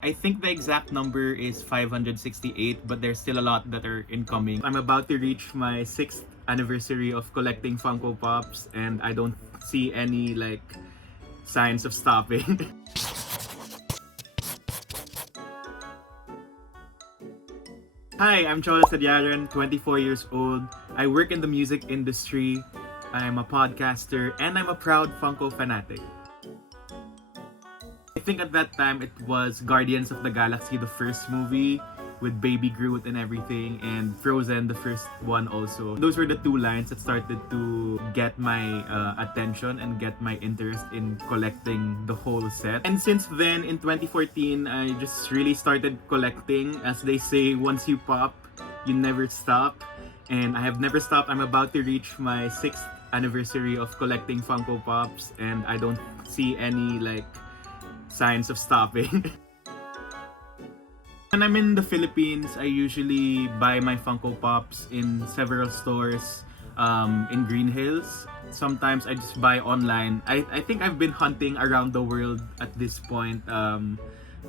I think the exact number is 568, but there's still a lot that are incoming. I'm about to reach my 6th anniversary of collecting Funko Pops, and I don't see any signs of stopping. Hi, I'm Cholo 24 years old. I work in the music industry. I'm a podcaster, and I'm a proud Funko fanatic. I think at that time it was Guardians of the Galaxy, the first movie with Baby Groot and everything, and Frozen, the first one also. Those were the two lines that started to get my attention and get my interest in collecting the whole set. And since then, in 2014, I just really started collecting. As they say, once you pop, you never stop. And I have never stopped. I'm about to reach my 6th anniversary of collecting Funko Pops, and I don't see any signs of stopping. When I'm in the Philippines, I usually buy my Funko Pops in several stores in Green Hills. Sometimes I just buy online. I think I've been hunting around the world at this point.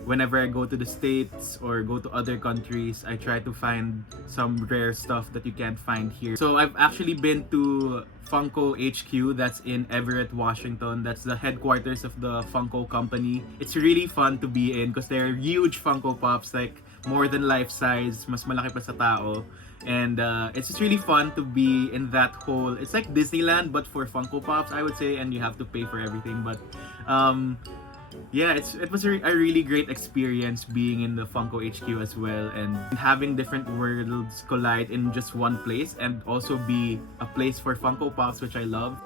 Whenever I go to the States or go to other countries, I try to find some rare stuff that you can't find here. So I've actually been to Funko HQ, that's in Everett, Washington. That's the headquarters of the Funko company. It's really fun to be in because they're huge Funko Pops, more than life size, mas malaki pa sa tao. And it's just really fun to be in that whole, it's like Disneyland but for Funko Pops, I would say, and you have to pay for everything. But yeah, it was a really great experience being in the Funko HQ as well, and having different worlds collide in just one place, and also be a place for Funko Pops, which I love.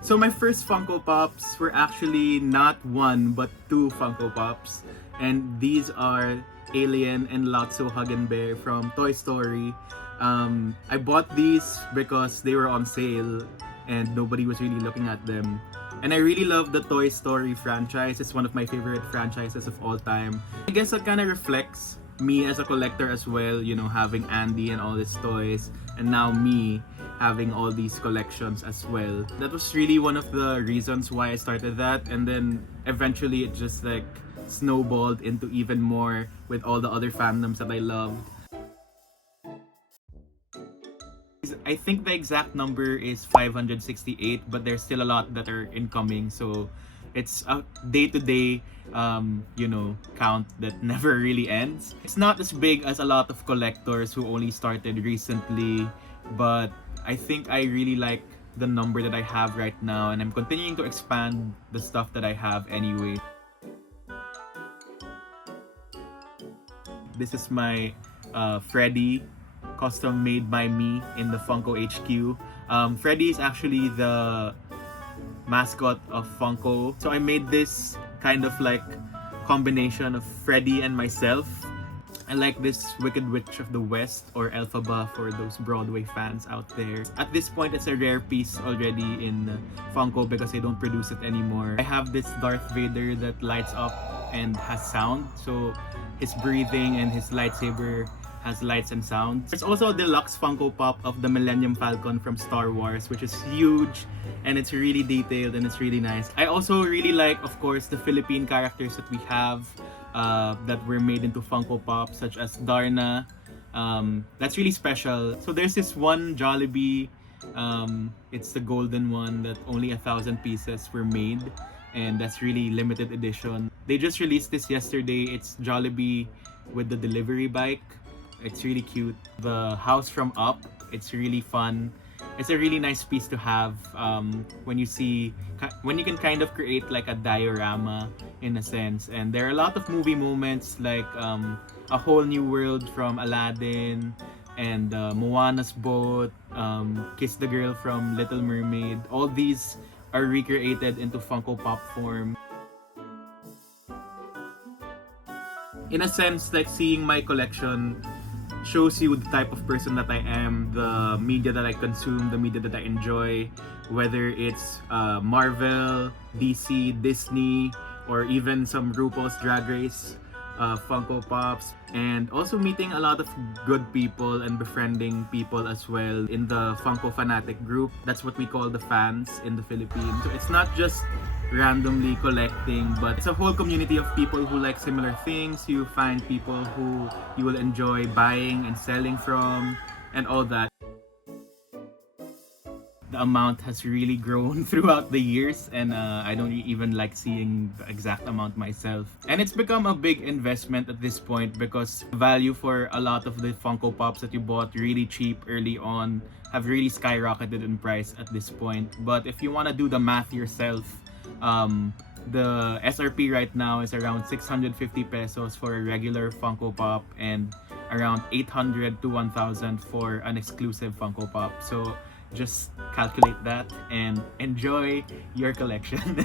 So my first Funko Pops were actually not one but two Funko Pops, and these are Alien and Lotso Hug and Bear from Toy Story. I bought these because they were on sale and nobody was really looking at them. And I really love the Toy Story franchise. It's one of my favorite franchises of all time. I guess that kind of reflects me as a collector as well, having Andy and all his toys, and now me having all these collections as well. That was really one of the reasons why I started that, and then eventually it just snowballed into even more with all the other fandoms that I loved. I think the exact number is 568, but there's still a lot that are incoming. So it's a day-to-day, count that never really ends. It's not as big as a lot of collectors who only started recently, but I think I really like the number that I have right now, and I'm continuing to expand the stuff that I have anyway. This is my Freddy, custom made by me in the Funko HQ. Freddy is actually the mascot of Funko. So I made this kind of combination of Freddy and myself. I like this Wicked Witch of the West, or Elphaba for those Broadway fans out there. At this point, it's a rare piece already in Funko because they don't produce it anymore. I have this Darth Vader that lights up and has sound. So his breathing and his lightsaber has lights and sounds. There's also a deluxe Funko Pop of the Millennium Falcon from Star Wars, which is huge, and it's really detailed and it's really nice. I also really like, of course, the Philippine characters that we have that were made into Funko Pop, such as Darna. That's really special. So there's this one Jollibee, it's the golden one that only 1,000 pieces were made, and that's really limited edition. They just released this yesterday. It's Jollibee with the delivery bike. It's really cute. The house from Up, it's really fun. It's a really nice piece to have when you can kind of create a diorama in a sense. And there are a lot of movie moments A Whole New World from Aladdin, and Moana's boat, Kiss the Girl from Little Mermaid. All these are recreated into Funko Pop form. In a sense, seeing my collection shows you the type of person that I am, the media that I consume, the media that I enjoy, whether it's Marvel, DC, Disney, or even some RuPaul's Drag Race. Funko Pops, and also meeting a lot of good people and befriending people as well in the Funko Fanatic group. That's what we call the fans in the Philippines. So it's not just randomly collecting, but it's a whole community of people who like similar things. You find people who you will enjoy buying and selling from and all that. The amount has really grown throughout the years, and I don't even like seeing the exact amount myself. And it's become a big investment at this point because value for a lot of the Funko Pops that you bought really cheap early on have really skyrocketed in price at this point. But if you want to do the math yourself, the SRP right now is around 650 pesos for a regular Funko Pop and around 800 to 1,000 for an exclusive Funko Pop. So just calculate that and enjoy your collection.